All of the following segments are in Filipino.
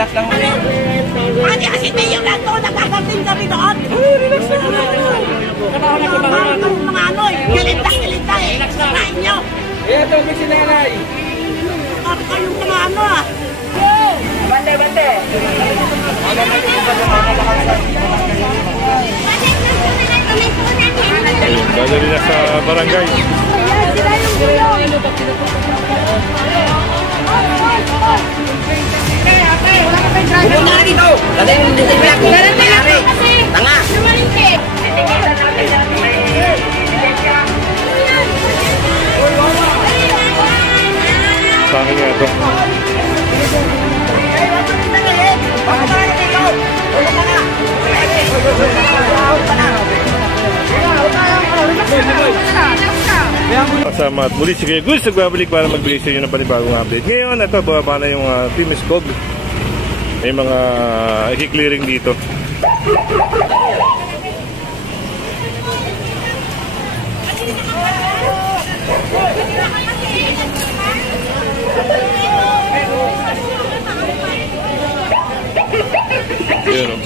relax lang. Kasi kasi Mayor lang doon, nagkakating kami doon. Relax lang. Mga ano eh, kilita eh. Sinain nyo. Eh, ito, may sinanay. Kayong mga ano ah. Bante. Bali rin sa barangay. Sila yung gulong. Pumunta na dito! Kasi yung disipla ko nangyari. Tanga! Sa akin nga ito. Kasama at muli si Kuya Gus nagbabalik para magbigay sa inyo ng panibagong update. Ngayon, ito, bababa na yung Team Escog. May mga i-clearing dito. Ayan o.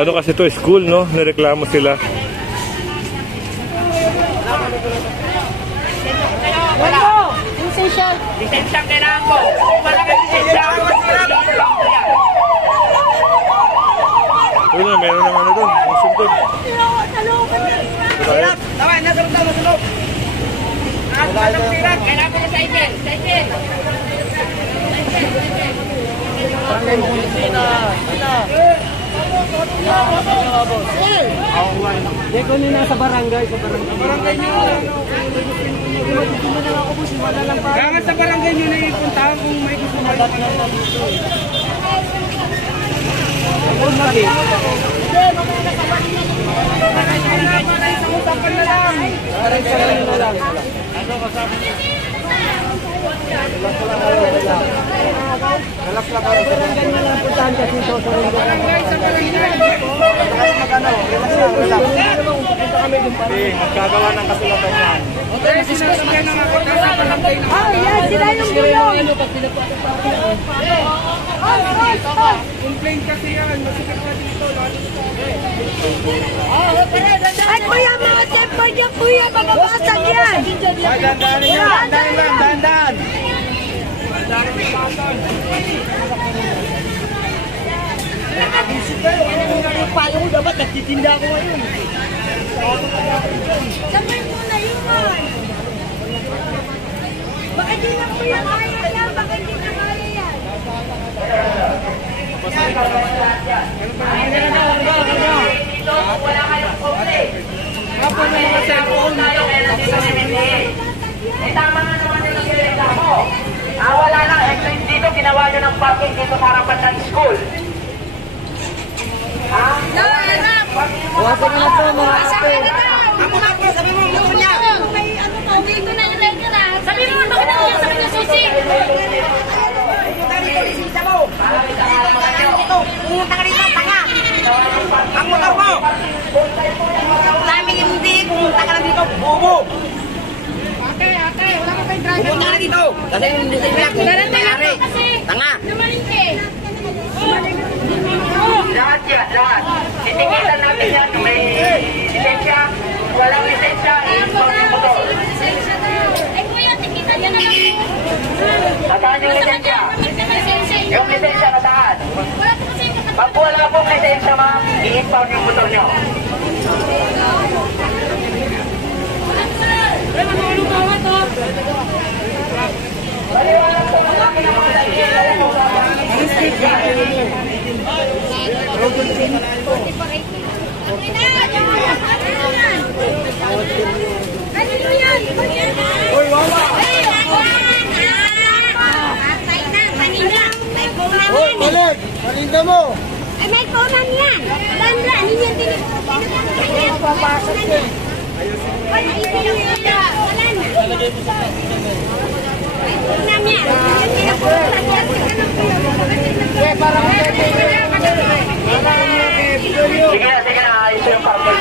Ano kasi to, school, no? Nareklamo sila. Lisensya kailangan ko. Wala kang lisensya. Ano, meron ng ano doon, yung suntod. Tama, nasa loob. Kailangan ko yung cycle. Deko nyo na sa barangay. Barangay nyo. Kaya sa barangay nyo na ipuntahan kung may gusto mo. Relax lang para sa barangay na lang puntahan kasi ito sa barangay. Sa barangay. Relax. Punta kami dun pa. Magkagawa ng kasulatan yan. Okay, sinasabihan ng ako sa barangay na. Oh, yan, sila yung gulong. Complaint kasi yan. Masikat na dito. Ay, kuya, mga temper niya, kuya, mababasag yan. Dandan yan. Dandan. Nakabisip kayo. Yung payo ko dapat, nagtitinda ako ngayon. Sabay mo na yun. Baka di na kuya kaya yan, baka di na kaya yan. Wala kayong complaint. Kapag na mga cellphone. Tama nga naman yung nagreklamo. Wala lang, exit dito, ginawa nyo ng parking dito sa harapan ng school. Huwag na po mga ate. Ako nga po, sabi mo, motor niya. May ano to, dito na yung regular na. Sabi mo, bakit ang iya, sabi niya susi. Pumunta ka rito, tanga. Ang motor mo. Sabi hindi, pumunta ka na dito, bobo. Ate, wala ka pa'y driver. Pumunta ka dito. Kasi yung disipla ko nangyari. Tanga. Lahat yan, lahat. Titikitan natin yan. May lisensya. Walang lisensya. Ay kuya, tikitan niya na lang. Nasaan yung lisensya? Yung lisensya nasaan? Wala po kasi Pag wala pong lisensya, ma'am, i-impound yung motor nyo. Baliwanag po ang akin ang mga Uy, wala. Uy, balik. Paninda mo. Ay, may punan yan. Tanda, ninyo tinipapasok papasok yan. Ay, ito yung wala na. May punan yan. Sige na, ayos yung parcel.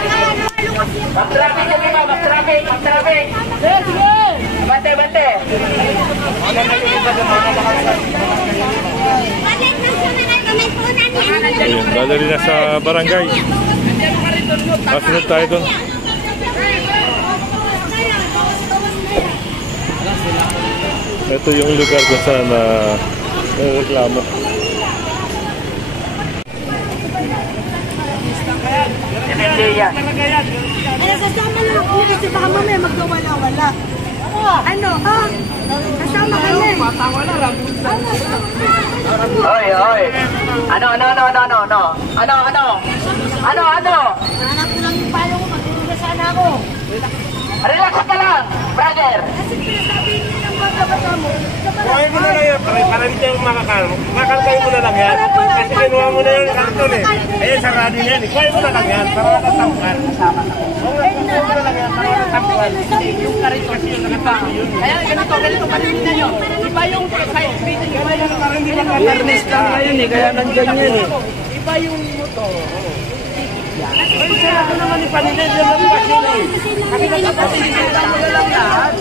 Mag-traffic kami ba? Mag-traffic. Sige! Bante. Ayun, dadali na sa barangay. Kasunod tayo doon. Ito yung lugar kung saan reklamo. Ano, sasama lang ako kasi baka mamaya magkawala-wala. Ano, ha? Kasama kami. Hoy. Ano? Hanap ko lang yung payo ko, magtulungan sana ako. Relax ka lang, brother. Kasi pinasabi niyo ng mga bata mo. Kuhain mo na lang yan, para hindi tayo makakal. Makalkay mo na lang yan. Kasi kinuha mo na yung karton eh. Ayun, sarado yan. Kuhain mo na lang yan, para nakatapukan. Kuhain mo na lang yan, para nakatapukan. Yung karito kasi yung nakatao yun. Kaya ganito panininan nyo. Iba yung side fitting, iba yung Hindi ba katarnis lang ngayon eh, kaya nandyan yan eh. iba yung motor. Ay, sarado naman yung paninin, yan ang pasyon eh. Kasi nakapatinitan mo na lang lahat.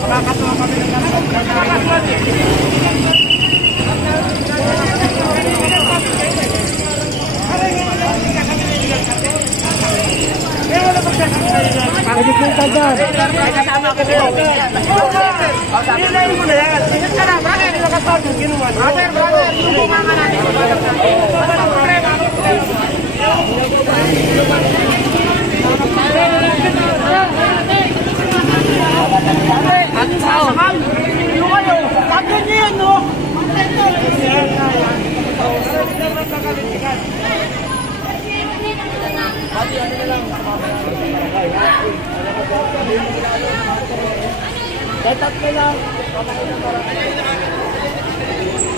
Makakatuwa kami ng Hinayin mo na yan. Hinayin ka na. Bakit? Nakasal yung ginawa. Brother, tulungan ka natin. At sasakal. Yung kayo. Tatlo niyo yan, no?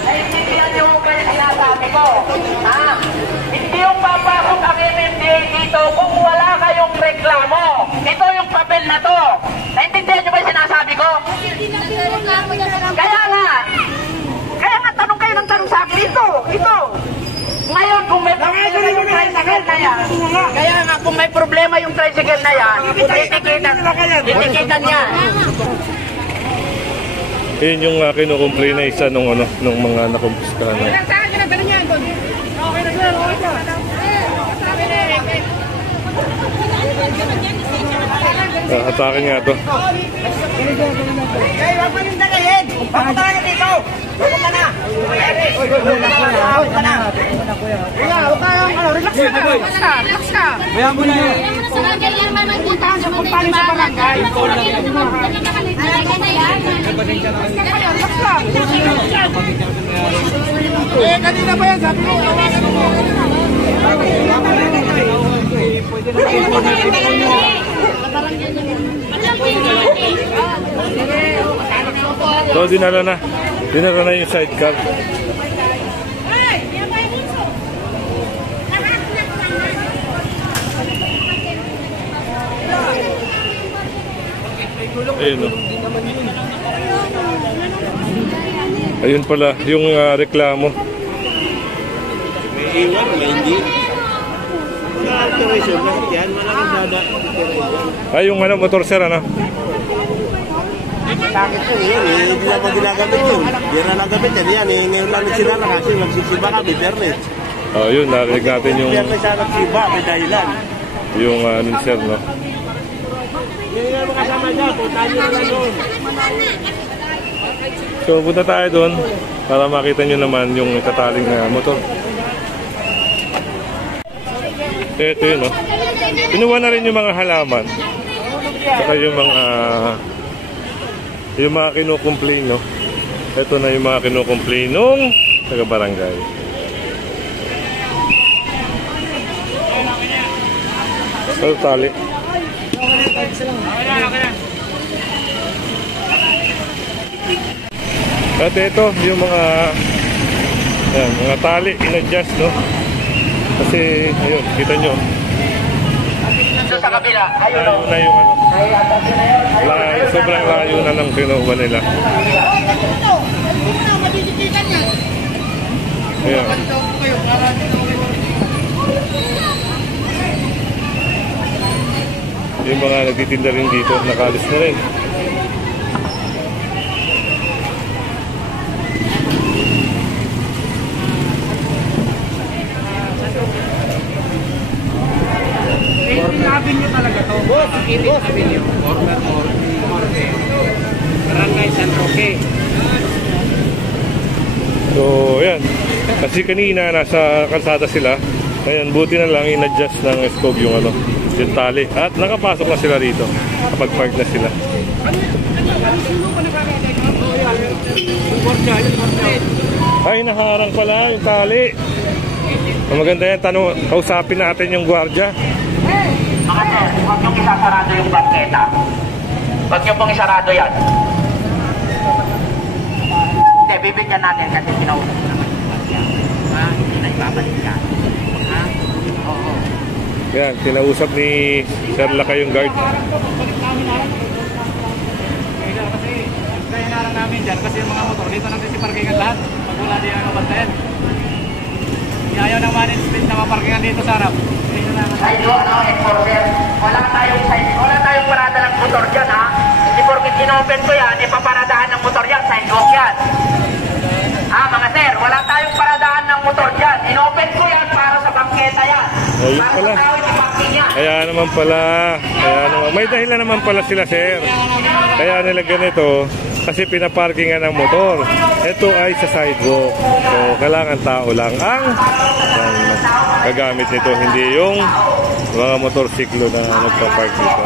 Ay, hindi yan yung sinasabi ko. Ha? Hindi yung papasok ang MMDA dito kung wala kayong reklamo. Ito yung papel na to. Naintindihan nyo ba yung sinasabi ko? Kaya nga tanong kayo ng tanong sa akin. Ito. Ngayon, kung may problema yung tricycle na yan, kaya nga kung may problema yung tricycle na yan, titikitan yan. Yun yung kinukomplain na isa nung mga nakumpiskahan. Atake nga to. Kaya wag mo yung dalayin. Papunta ka dito. Papunta na. Papunta na. Huwag kayong relax ka. Relax ka. Bayan mo na yun. Sa barangay yan man magpuntahan sa barangay. Sa barangay. Eh, kanina ba yan? Sabi mo, tawagan mo. So, dinala na yung sidecar. Ayun o. Ayun pala, yung reklamo. May iwan, may hindi. Alteration lahat yan, malamang dada. Ay, yung motor sir, ano? Sakit yun, hindi na pa ginagamit yun. Hindi na nagamit yan, yan. Ngayon lang sinara kasi magsisiba kami, Bernet. Oh, yun, narinig natin yung Bernet siya nagsiba, may dahilan. yung sir, no? Yung nga mga kasama dyan, punta nyo na doon. So, punta tayo doon para makita nyo naman yung tataling motor. Ito yun, no? Pinuha na rin yung mga halaman. Saka yung mga kinukomplain, no? Ito na yung mga kinukomplain nung taga-barangay. Ito tali. At ito, yung mga tali, in-adjust, no? Kasi, ayun, kita nyo. Sa kabila, ayun Layo na yung ano. Sobrang layo na ng kinuha nila. Ayan. Yung mga nagtitinda rin dito, nakalis na rin. Avenue talaga to. Boss, Avenue. Corner Morte. Barangay San Roque. So, ayan. Kasi kanina nasa kalsada sila. Ayan, buti na lang in-adjust ng SCOG yung ano, yung tali. At nakapasok na sila rito. Kapag park na sila. Ay, naharang pala yung tali. Maganda yan, kausapin natin yung gwardiya. Mga sir, huwag niyong isasarado yung bangketa. Huwag niyo pong isarado yan. Hindi, bibigyan natin kasi pinausap naman yung gwardiya. Ha? Hindi na ibabalik yan. Ha? Oo. Yan, kinausap ni Sir Laka yung guard. Kasi kaya narang namin dyan kasi yung mga motor dito natin si parkingan lahat. Pag wala din ang kabantayan. Ayaw ng management na maparkingan dito sa harap. Ay do, enforcer. Wala tayong parada ng motor dyan, ha? Hindi porkit inopen ko yan, ipaparadahan ng motor yan, sidewalk yan. Mga sir, wala tayong paradahan ng motor dyan. Inopen ko yan para sa bangketa yan. Ayun Para pala. sa tao iparking yan. Kaya naman pala. May dahilan naman pala sila, sir. Kaya nila ganito. Kasi pinaparkingan ng motor. Ito ay sa sidewalk. So, kailangan tao lang ang gagamit nito. Hindi yung mga motorsiklo na nagpa-park dito.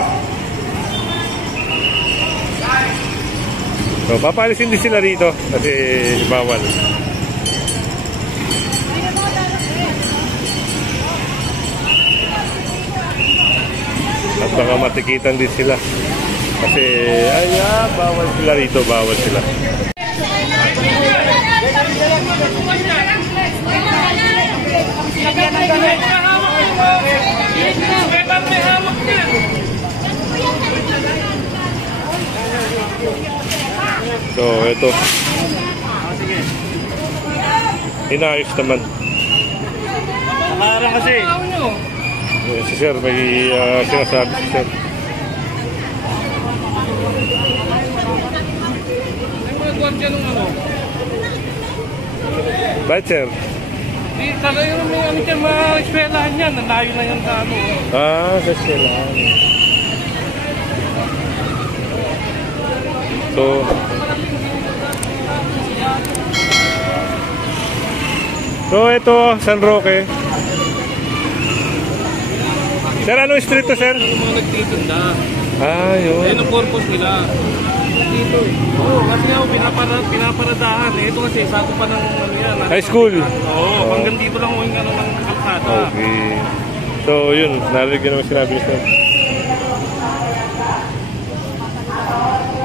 So, papalisin din sila rito. Kasi bawal. At baka matikitan din sila. Kasi, bawal sila rito, bawal sila. So, ito. Inayos naman. Nakarang kasi. Si Sir, may sinasabi si Sir. Gwardiya nung ano? Bakit, Sir? Di talaga yung ano dyan, mga eskwelahan yan. Nalayo na yan sa ano. Sa eskwelahan. So, ito, San Roque. Sir, anong street to, Sir? Yung mga nagtitinda. Yun. Ayun ang purpose nila. Dito eh. Oo, kasi nga pinaparadahan. Ito kasi, sako pa ng ano yan. High school? Oo, hanggang dito lang yung ano ng kalsada. Okay. So, yun. Narinig naman sinabi ni Sir.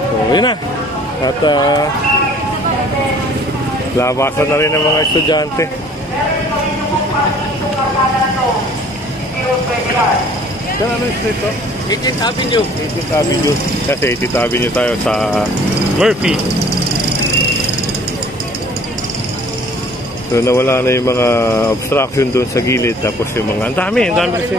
So, yun na. At, labasan na rin ng mga estudyante. Sir, ano yung street to? 18th Avenue. 18th Avenue. Kasi 18th Avenue tayo sa Murphy. So nawala na yung mga obstruction doon sa gilid. Tapos yung mga, ang dami kasi.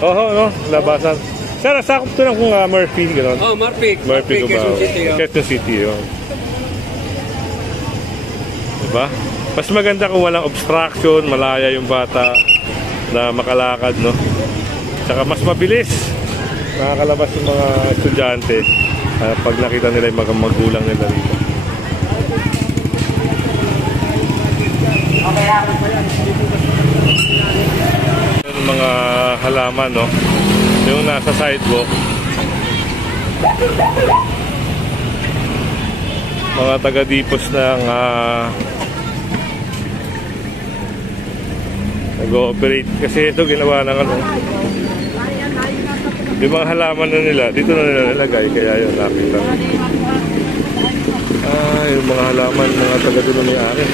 Oo, no? Labasan. Sir, sakop to lang kung Murphy. Gano'n. Murphy. Murphy ko ba? Quezon City, yun. Diba? Mas maganda kung walang obstruction, malaya yung bata na makalakad, no? Tsaka mas mabilis nakakalabas yung mga estudyante pag nakita nila yung mga magulang nila dito. Yung mga halaman, no? Yung nasa sidewalk. Mga taga-dipos ng nag-ooperate. Kasi ito ginawa ng ano. Yung mga halaman na nila, dito na nila nilagay. Kaya yun, nakita. yung mga halaman, mga taga-dulo ni Ari.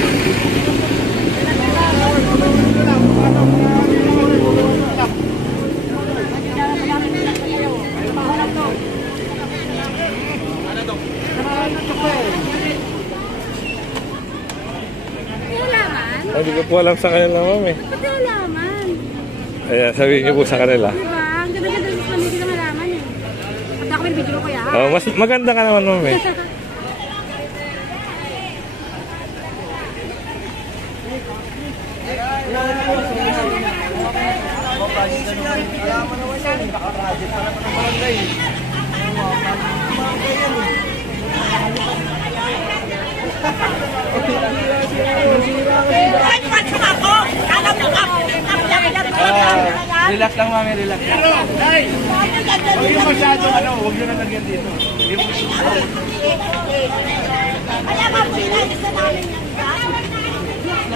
Ay, hindi ko po alam sa kanila, ma'am eh. Pati alaman. Ayan, sabihin niyo po sa kanila. Diba? Ang ganda-ganda sa kanila, hindi na malaman eh. Pati ako may video ko yan. Oh, mas maganda ka naman, ma'am eh. Relax lang, mami, relax lang. Huwag yung masyado, huwag nyo na lagyan dito.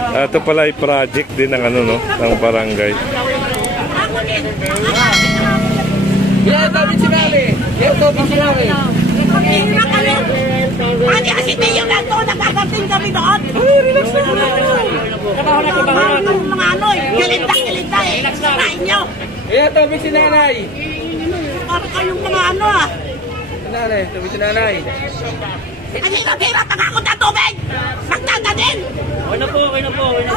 Ito pala ay project din ng ano, no? Ng barangay. Yeah, David si Mami. Yeah, David si Mami. Ate, kasi tayo lang doon, nakakating kami doon. Relax lang. Parang mga ano eh, kilinda eh. Kain nyo. Yeah, David si Nanay. Parang kayong mga ano ah. Nanay, David si Nanay. Ang hirap-hirap pag ako na tubig. Magtanda din. Okay na po. Ano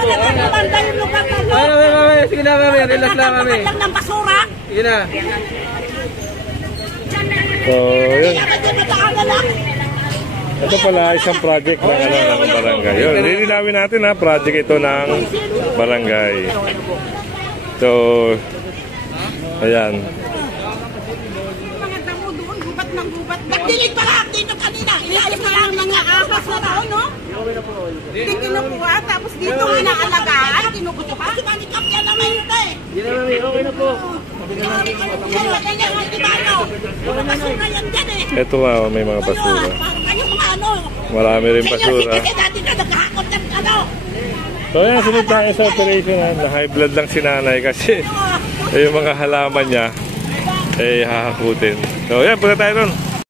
ba naman yung lugar na to? Mami, sige na, Mami. Relax lang, Mami. Lang ng basura. Sige na. So, yun. Kaya ba mataan na lang? Ito pala isang project ng, ano, ng barangay. Yun, lilinawin natin ha, project ito ng barangay. So, ayan. Mga damo doon, gubat ng gubat. Nagdilig pa lang dito kanina. Iayos na lang mga ahas na taon, no? Hindi kinukuha, tapos dito inaalagaan, kinukuha. Kasi manikap yan naman ito eh. Sige na, Mami. Okay na po. Yan, lagay niya ang tibano. Mga basura yan dyan eh. Ito may mga basura. Parang kayong mga ano. Marami rin basura. Kasi dati na naghahakot ng ano. So, ayan, sunod tayo sa operation ha. Na high blood lang si nanay kasi yung mga halaman niya, hahakutin. So, ayan, punta tayo ron.